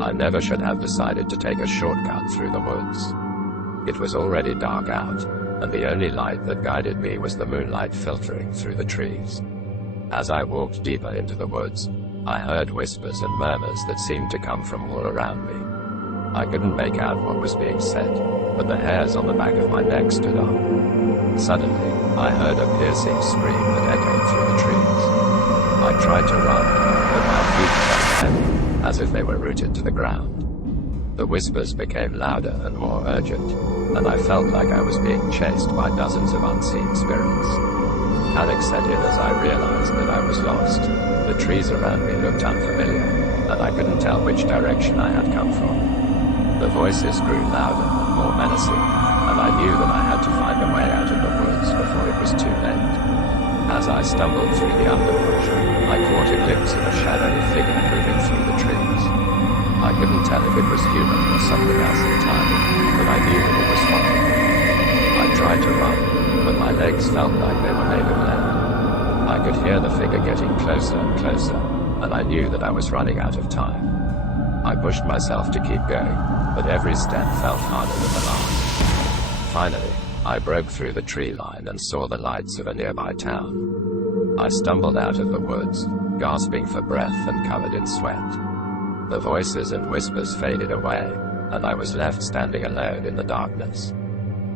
I never should have decided to take a shortcut through the woods. It was already dark out, and the only light that guided me was the moonlight filtering through the trees. As I walked deeper into the woods, I heard whispers and murmurs that seemed to come from all around me. I couldn't make out what was being said, but the hairs on the back of my neck stood up. Suddenly, I heard a piercing scream that echoed through the trees. I tried to run, but my feet felt heavy, as if they were rooted to the ground. The whispers became louder and more urgent, and I felt like I was being chased by dozens of unseen spirits. Panic set in as I realized that I was lost. The trees around me looked unfamiliar, and I couldn't tell which direction I had come from. The voices grew louder and more menacing, and I knew that I had to find a way out of the woods before it was too late. As I stumbled through the underbrush, I caught a glimpse of a shadowy figure moving through the trees. I couldn't tell if it was human or something else entirely, but I knew that it was following me. I tried to run, but my legs felt like they were made of lead. I could hear the figure getting closer and closer, and I knew that I was running out of time. I pushed myself to keep going, but every step felt harder than the last. Finally, I broke through the tree line and saw the lights of a nearby town. I stumbled out of the woods, gasping for breath and covered in sweat. The voices and whispers faded away, and I was left standing alone in the darkness.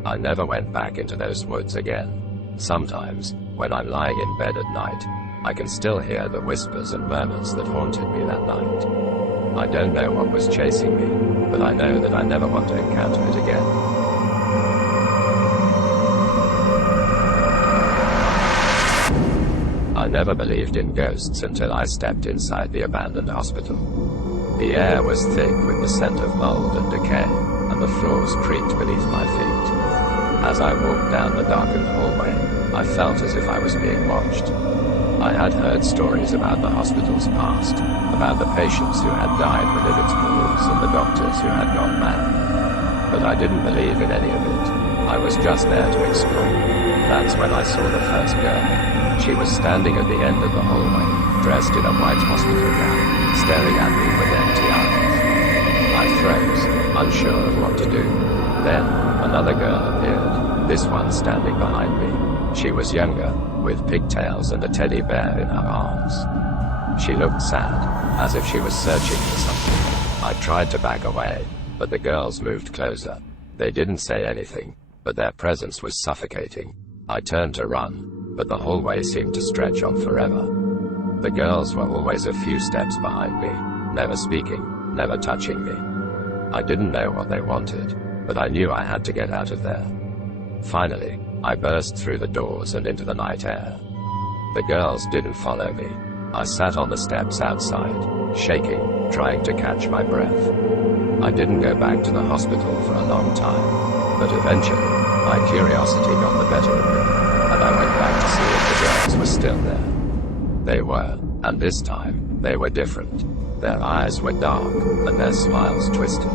I never went back into those woods again. Sometimes, when I'm lying in bed at night, I can still hear the whispers and murmurs that haunted me that night. I don't know what was chasing me, but I know that I never want to encounter it again. I never believed in ghosts until I stepped inside the abandoned hospital. The air was thick with the scent of mold and decay, and the floors creaked beneath my feet. As I walked down the darkened hallway, I felt as if I was being watched. I had heard stories about the hospital's past, about the patients who had died within its walls and the doctors who had gone mad. But I didn't believe in any of it. I was just there to explore. That's when I saw the first girl. She was standing at the end of the hallway, dressed in a white hospital gown, staring at me with empty eyes. I froze, unsure of what to do. Then, another girl appeared, this one standing behind me. She was younger, with pigtails and a teddy bear in her arms. She looked sad, as if she was searching for something. I tried to back away, but the girls moved closer. They didn't say anything, but their presence was suffocating. I turned to run, but the hallway seemed to stretch on forever. The girls were always a few steps behind me, never speaking, never touching me. I didn't know what they wanted, but I knew I had to get out of there. Finally, I burst through the doors and into the night air. The girls didn't follow me. I sat on the steps outside, shaking, trying to catch my breath. I didn't go back to the hospital for a long time, but eventually, my curiosity got the better of me, and I went back to see if the girls were still there. They were, and this time, they were different. Their eyes were dark, and their smiles twisted.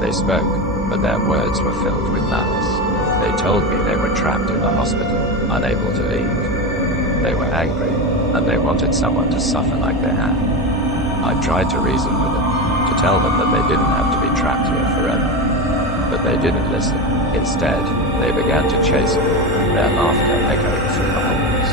They spoke, but their words were filled with malice. They told me they were trapped in the hospital, unable to leave. They were angry, and they wanted someone to suffer like they had. I tried to reason with them, to tell them that they didn't have to be trapped here forever. But they didn't listen. Instead, they began to chase me, their laughter echoing through the halls.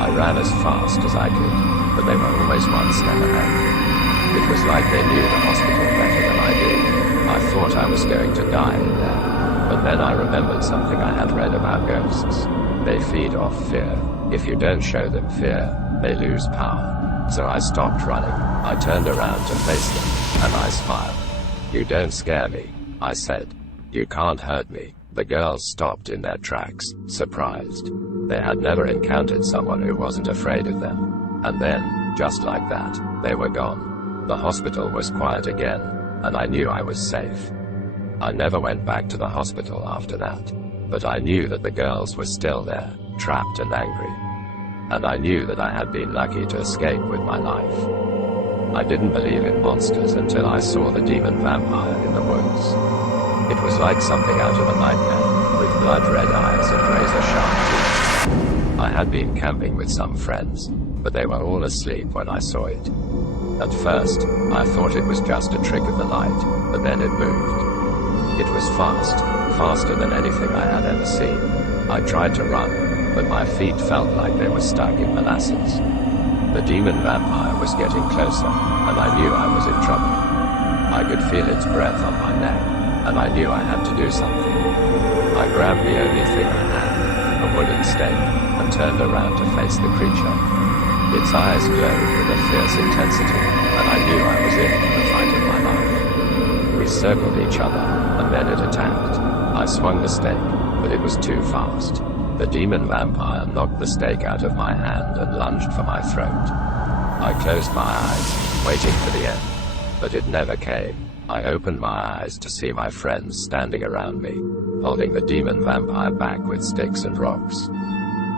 I ran as fast as I could, but they were always one step ahead. It was like they knew the hospital better than I did. I thought I was going to die in there. But then I remembered something I had read about ghosts. They feed off fear. If you don't show them fear, they lose power. So I stopped running. I turned around to face them, and I smiled. "You don't scare me," I said. "You can't hurt me." The girls stopped in their tracks, surprised. They had never encountered someone who wasn't afraid of them. And then, just like that, they were gone. The hospital was quiet again, and I knew I was safe. I never went back to the hospital after that, but I knew that the girls were still there, trapped and angry. And I knew that I had been lucky to escape with my life. I didn't believe in monsters until I saw the demon vampire in the woods. It was like something out of a nightmare, with blood-red eyes and razor-sharp teeth. I had been camping with some friends, but they were all asleep when I saw it. At first, I thought it was just a trick of the light, but then it moved. It was fast, faster than anything I had ever seen. I tried to run, but my feet felt like they were stuck in molasses. The demon vampire was getting closer, and I knew I was in trouble. I could feel its breath on my neck, and I knew I had to do something. I grabbed the only thing I had, a wooden stake, and turned around to face the creature. Its eyes glowed with a fierce intensity, and I knew I was in for the fight of my life. We circled each other, and then it attacked. I swung the stake, but it was too fast. The demon vampire knocked the stake out of my hand and lunged for my throat. I closed my eyes, waiting for the end, but it never came. I opened my eyes to see my friends standing around me, holding the demon vampire back with sticks and rocks.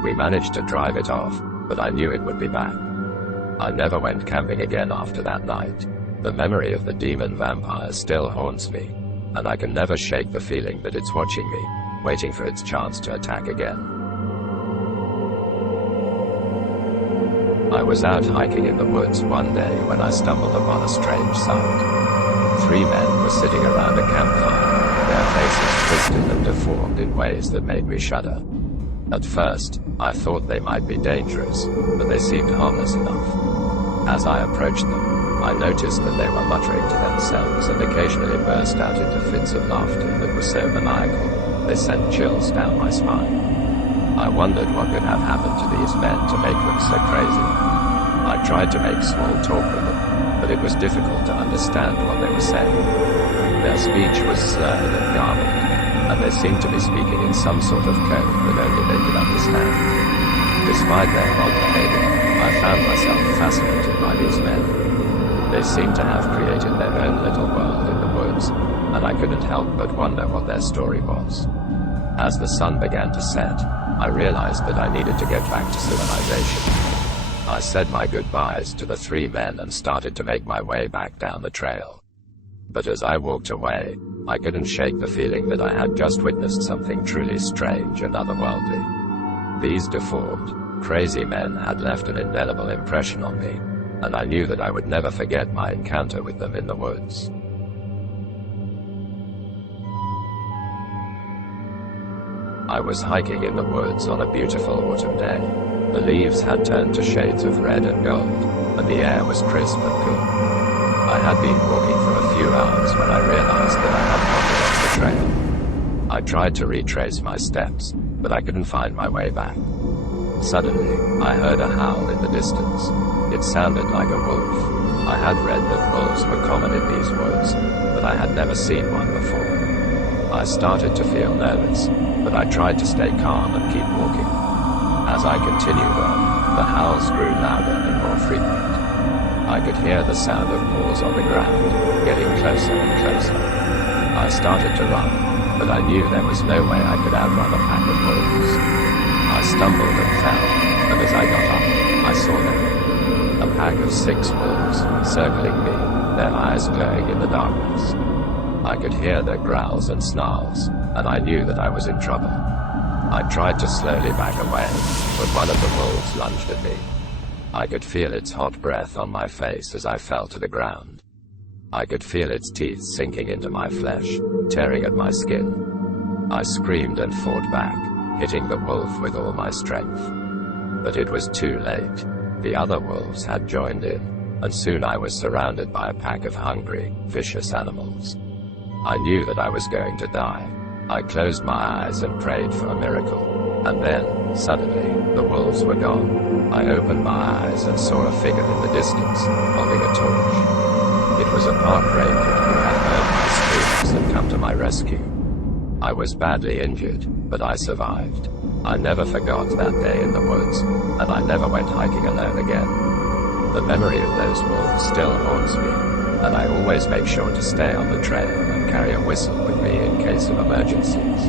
We managed to drive it off, but I knew it would be back. I never went camping again after that night. The memory of the demon vampire still haunts me, and I can never shake the feeling that it's watching me, waiting for its chance to attack again. I was out hiking in the woods one day when I stumbled upon a strange sight. 3 men were sitting around a campfire, their faces twisted and deformed in ways that made me shudder. At first, I thought they might be dangerous, but they seemed harmless enough. As I approached them, I noticed that they were muttering to themselves and occasionally burst out into fits of laughter that were so maniacal, they sent chills down my spine. I wondered what could have happened to these men to make them so crazy. I tried to make small talk with them, but it was difficult to understand what they were saying. Their speech was slurred and garbled, and they seemed to be speaking in some sort of code that only they could understand. Despite their odd behavior, I found myself fascinated by these men. They seemed to have created their own little world in the woods, and I couldn't help but wonder what their story was. As the sun began to set, I realized that I needed to get back to civilization. I said my goodbyes to the 3 men and started to make my way back down the trail. But as I walked away, I couldn't shake the feeling that I had just witnessed something truly strange and otherworldly. These deformed, crazy men had left an indelible impression on me, and I knew that I would never forget my encounter with them in the woods. I was hiking in the woods on a beautiful autumn day. The leaves had turned to shades of red and gold, and the air was crisp and cool. I had been walking for a few hours when I realized that I had wandered off the trail. I tried to retrace my steps, but I couldn't find my way back. Suddenly, I heard a howl in the distance. It sounded like a wolf. I had read that wolves were common in these woods, but I had never seen one before. I started to feel nervous, but I tried to stay calm and keep walking. As I continued on, the howls grew louder and more frequent. I could hear the sound of paws on the ground, getting closer and closer. I started to run, but I knew there was no way I could outrun a pack of wolves. I stumbled and fell, and as I got up, I saw them. A pack of 6 wolves, circling me, their eyes glowing in the darkness. I could hear their growls and snarls, and I knew that I was in trouble. I tried to slowly back away, but one of the wolves lunged at me. I could feel its hot breath on my face as I fell to the ground. I could feel its teeth sinking into my flesh, tearing at my skin. I screamed and fought back, hitting the wolf with all my strength. But it was too late. The other wolves had joined in, and soon I was surrounded by a pack of hungry, vicious animals. I knew that I was going to die. I closed my eyes and prayed for a miracle. And then, suddenly, the wolves were gone. I opened my eyes and saw a figure in the distance, holding a torch. It was a park ranger who had heard my screams and come to my rescue. I was badly injured, but I survived. I never forgot that day in the woods, and I never went hiking alone again. The memory of those wolves still haunts me, and I always make sure to stay on the trail and carry a whistle with me in case of emergencies.